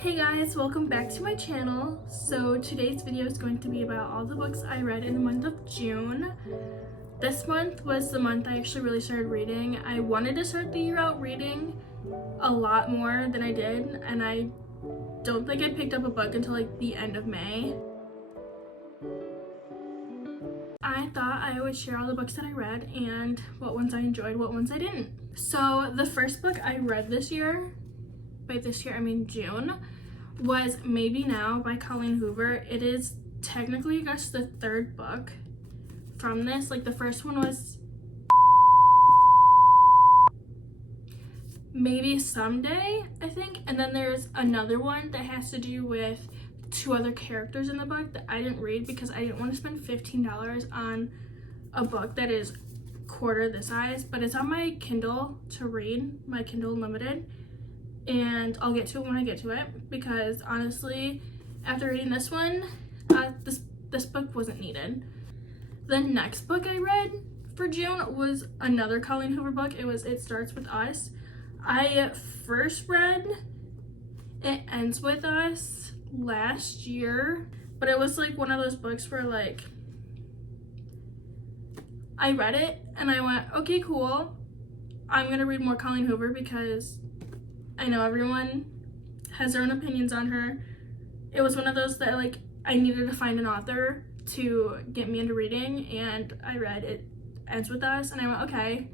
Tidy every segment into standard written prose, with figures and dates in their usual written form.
Hey guys, welcome back to my channel. So today's video is going to be about all the books I read in the month of June. This month was the month I actually really started reading. I wanted to start the year out reading a lot more than I did, and I don't think I picked up a book until like the end of May. I thought I would share all the books that I read and what ones I enjoyed, what ones I didn't. So the first book I read this year, by this year I mean June, was Maybe Now by Colleen Hoover. It is technically just the third book from this. Like the first one was Maybe Someday, I think, and then there's another one that has to do with two other characters in the book that I didn't read because I didn't want to spend $15 on a book that is quarter the size, but it's on my Kindle to read, my Kindle Unlimited, and I'll get to it when I get to it because honestly, after reading this one, this book wasn't needed. The next book I read for June was another Colleen Hoover book. It Starts With Us. I first read It Ends With Us last year, but it was like one of those books where like I read it and I went, okay, cool, I'm gonna read more Colleen Hoover because I know everyone has their own opinions on her. It was one of those that like I needed to find an author to get me into reading, and I read It Ends With Us and I went, okay,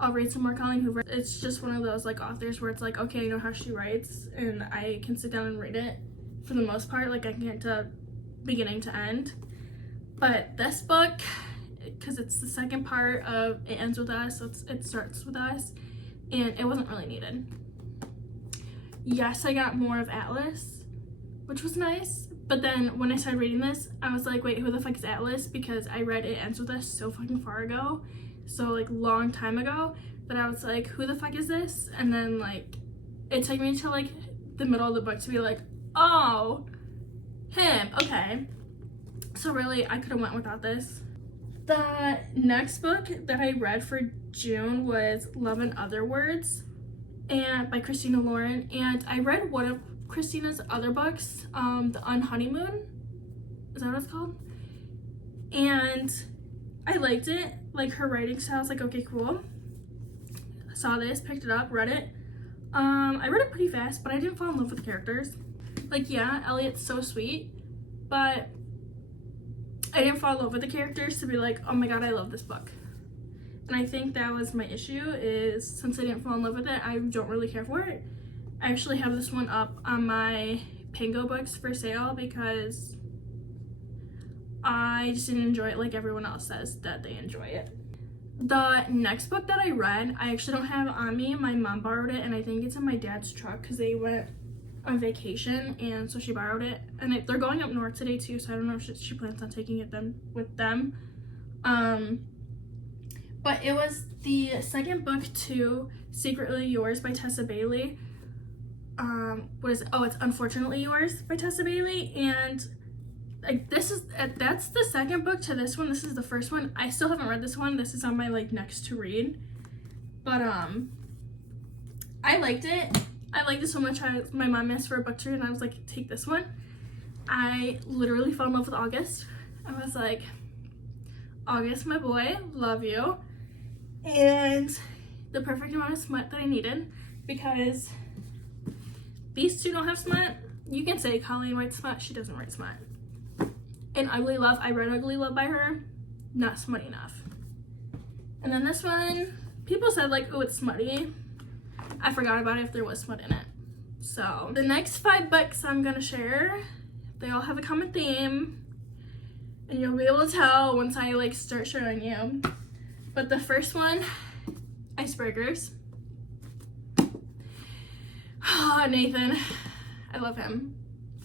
I'll read some more Colleen Hoover. It's just one of those like authors where it's like, okay, I know how she writes and I can sit down and read it for the most part. Like I can get to beginning to end. But this book, because it's the second part of It Ends With Us, so it starts with us, and it wasn't really needed. Yes, I got more of Atlas, which was nice, but then when I started reading this, I was like, wait, who the fuck is Atlas? Because I read It Ends With Us so fucking far ago, so like long time ago, that I was like, who the fuck is this? And then like it took me to like the middle of the book to be like, oh, him, okay. So really, I could have went without this. The next book that I read for June was Love in Other Words, and by Christina Lauren, and I read one of Christina's other books, The Unhoneymoon, is that what it's called? And I liked it, like her writing style. I was like, okay, cool. Saw this, picked it up, read it. I read it pretty fast, but I didn't fall in love with the characters. Like, yeah, Elliot's so sweet, but I didn't fall in love with the characters to be like, oh my god, I love this book. And I think that was my issue, is since I didn't fall in love with it, I don't really care for it. I actually have this one up on my PangoBooks for sale because I just didn't enjoy it like everyone else says that they enjoy it. The next book that I read, I actually don't have on me. My mom borrowed it, and I think it's in my dad's truck because they went on vacation, and so she borrowed it. And they're going up north today too, so I don't know if she plans on taking it then with them. But it was the second book to Secretly Yours by Tessa Bailey. What is it? Oh, it's Unfortunately Yours by Tessa Bailey. And like that's the second book to this one. This is the first one. I still haven't read this one. This is on my like next to read. But I liked it. I liked it so much. My mom asked for a book to read and I was like, take this one. I literally fell in love with August. I was like, August, my boy, love you. And the perfect amount of smut that I needed, because these two don't have smut. You can say Colleen writes smut, she doesn't write smut. And Ugly Love, I read Ugly Love by her, not smutty enough. And then this one, people said like, oh, it's smutty. I forgot about it if there was smut in it. So the next 5 books I'm gonna share, they all have a common theme, and you'll be able to tell once I like start showing you. But the first one, Icebreakers. Oh, Nathan, I love him.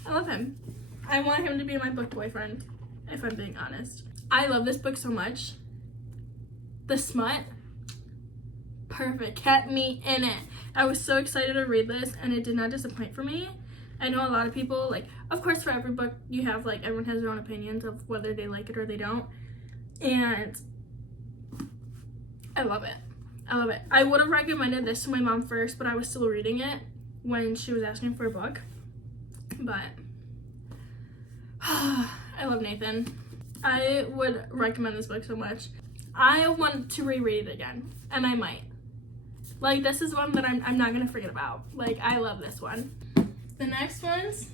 I love him. I want him to be my book boyfriend, if I'm being honest. I love this book so much. The smut, perfect, kept me in it. I was so excited to read this, and it did not disappoint for me. I know a lot of people, like, of course for every book you have, like, everyone has their own opinions of whether they like it or they don't. And I love it. I love it. I would have recommended this to my mom first, but I was still reading it when she was asking for a book. But I love Nathan. I would recommend this book so much. I want to reread it again, and I might. Like, this is one that I'm not gonna forget about. Like, I love this one. The next one's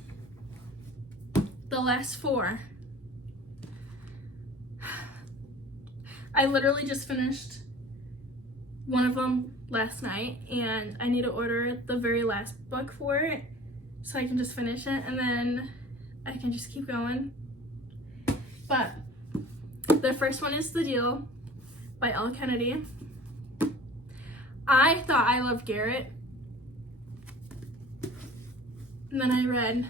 The Last Four. I literally just finished one of them last night, and I need to order the very last book for it so I can just finish it, and then I can just keep going. But the first one is The Deal by L. Kennedy. I thought I loved Garrett, and then I read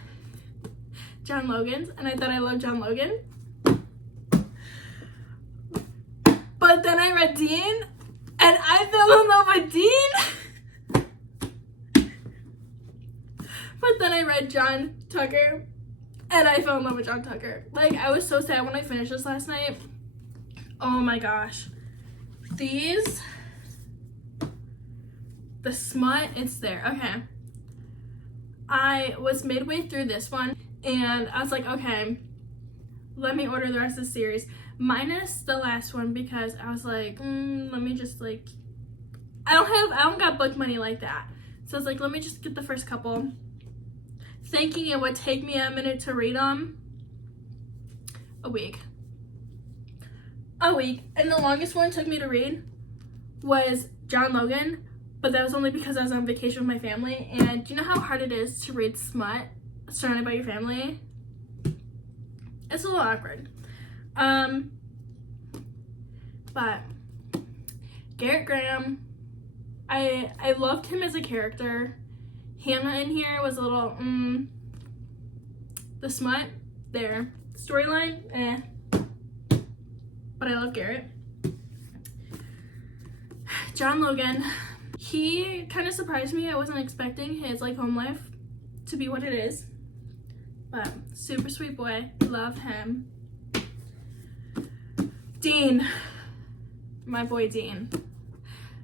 John Logan's, and I thought I loved John Logan. But then I read Dean, and I fell in love with Dean. But then I read John Tucker, and I fell in love with John Tucker. Like, I was so sad when I finished this last night. Oh my gosh. These, the smut, it's there. Okay. I was midway through this one, and I was like, okay, let me order the rest of the series. Minus the last one, because I was like, let me just, like, I don't got book money like that. So I was like, let me just get the first couple. Thinking it would take me a minute to read them. A week. And the longest one it took me to read was John Logan, but that was only because I was on vacation with my family. And do you know how hard it is to read smut surrounded by your family? It's a little awkward. But Garrett Graham, I loved him as a character. Hannah in here was a little, the smut, there. Storyline, But I love Garrett. John Logan, he kind of surprised me. I wasn't expecting his, like, home life to be what it is. But super sweet boy, love him. Dean, my boy Dean.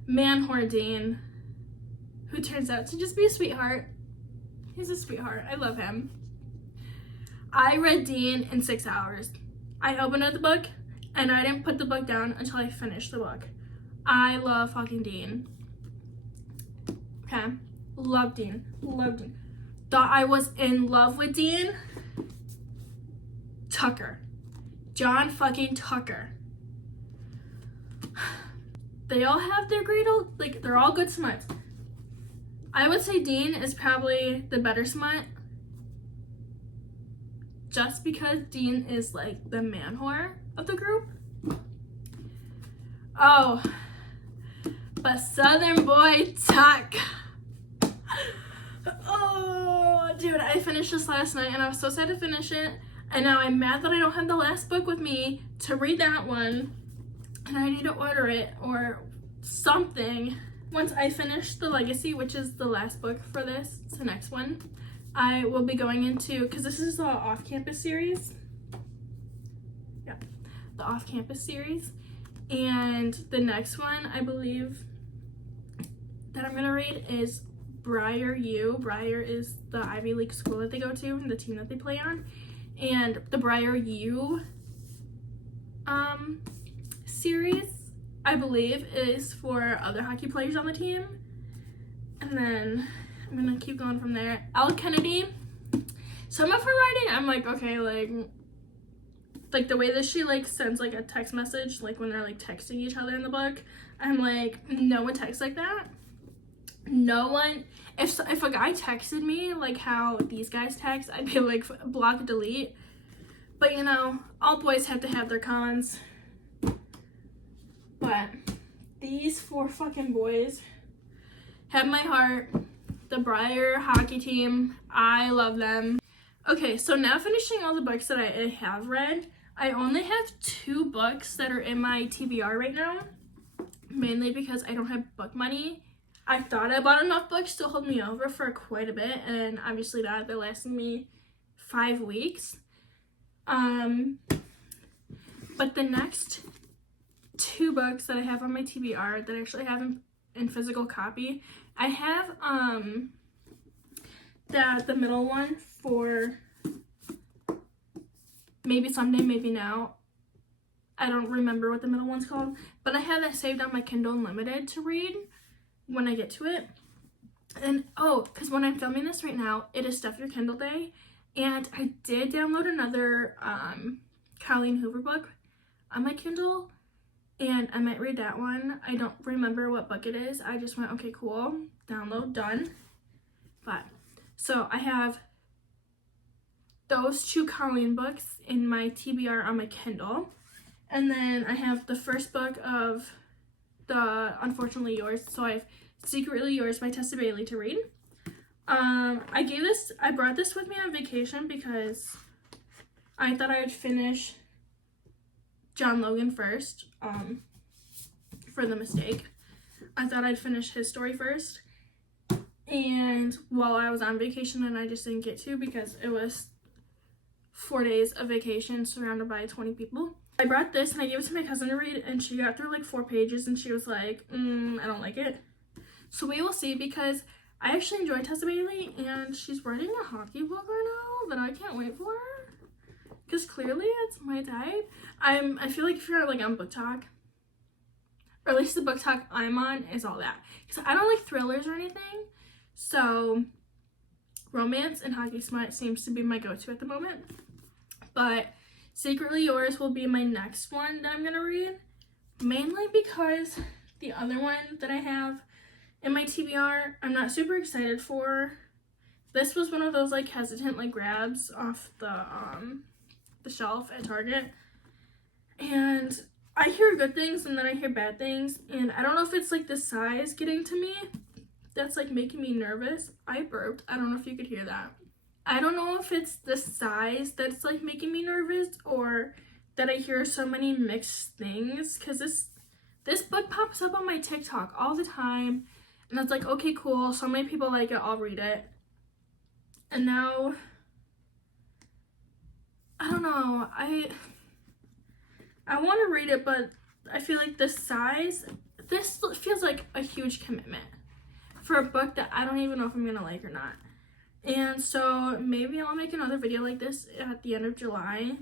Man-whore Dean, who turns out to just be a sweetheart. He's a sweetheart. I love him. I read Dean in 6 hours. I opened up the book, and I didn't put the book down until I finished the book. I love fucking Dean. Okay. Love Dean. Love Dean. Thought I was in love with Dean. Tucker. John fucking Tucker. They all have their great old, like, they're all good smuts. I would say Dean is probably the better smut. Just because Dean is, like, the man whore of the group. Oh. But Southern Boy Tuck. Oh, dude, I finished this last night, and I was so sad to finish it. And now I'm mad that I don't have the last book with me to read that one. And I need to order it or something. Once I finish The Legacy, which is the last book for this, it's the next one, I will be going into, because this is the off-campus series. Yeah, the off-campus series. And the next one, I believe, that I'm going to read is Briar U. Briar is the Ivy League school that they go to and the team that they play on. And the Briar U series, I believe, is for other hockey players on the team. And then I'm gonna keep going from there. L. Kennedy, some of her writing, I'm like, okay, like the way that she, like, sends, like, a text message, like, when they're, like, texting each other in the book, I'm like, no one texts like that. No one, if a guy texted me, like, how these guys text, I'd be like, block, delete. But, you know, all boys have to have their cons. But these four fucking boys have my heart. The Briar hockey team, I love them. Okay, so now finishing all the books that I have read, I only have 2 books that are in my TBR right now, mainly because I don't have book money. I thought I bought enough books to hold me over for quite a bit, and obviously not. They're lasting me 5 weeks. But the next 2 books that I have on my TBR that I actually have in physical copy, I have that the middle one for Maybe Someday, Maybe Now. I don't remember what the middle one's called, but I have that saved on my Kindle Unlimited to read when I get to it. And oh, because when I'm filming this right now, it is Stuff Your Kindle Day, and I did download another Colleen Hoover book on my Kindle, and I might read that one. I don't remember what book it is. I just went, okay, cool, download, done. But so I have those 2 Colleen books in my TBR on my Kindle, and then I have the first book of the Unfortunately Yours. So I have Secretly Yours by Tessa Bailey to read. I brought this with me on vacation because I thought I would finish John Logan first, for the mistake. I thought I'd finish his story first, and while I was on vacation, and I just didn't get to because it was 4 days of vacation surrounded by 20 people. I brought this and I gave it to my cousin to read, and she got through like 4 pages and she was like, I don't like it. So we will see, because I actually enjoy Tessa Bailey, and she's writing a hockey book right now that I can't wait for, because clearly it's my type. I feel like if you're like on Book Talk, or at least the Book Talk I'm on is all that, because I don't like thrillers or anything, so romance and hockey smut seems to be my go-to at the moment. But Secretly Yours will be my next one that I'm gonna read, mainly because the other one that I have in my TBR I'm not super excited for. This was one of those like hesitant like grabs off the shelf at Target, and I hear good things and then I hear bad things, and I don't know if it's like the size getting to me that's like making me nervous. I burped. I don't know if you could hear that. I don't know if it's the size that's like making me nervous, or that I hear so many mixed things, because this book pops up on my TikTok all the time, and it's like, okay, cool, so many people like it, I'll read it. And now I don't know, I want to read it, but I feel like this feels like a huge commitment for a book that I don't even know if I'm gonna like or not. And so maybe I'll make another video like this at the end of July,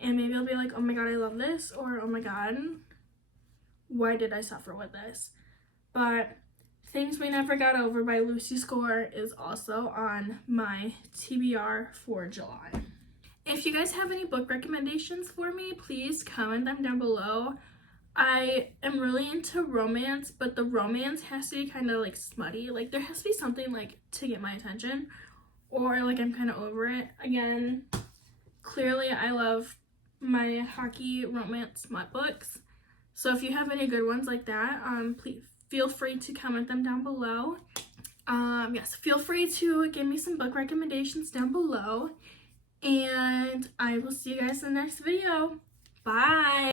and maybe I'll be like, oh my god, I love this, or oh my god, why did I suffer with this? But Things We Never Got Over by Lucy Score is also on my TBR for July. If you guys have any book recommendations for me, please comment them down below. I am really into romance, but the romance has to be kind of like smutty. Like there has to be something like to get my attention, or like I'm kind of over it. Again, clearly I love my hockey romance smut books. So if you have any good ones like that, please feel free to comment them down below. Yes, feel free to give me some book recommendations down below, and I will see you guys in the next video. Bye!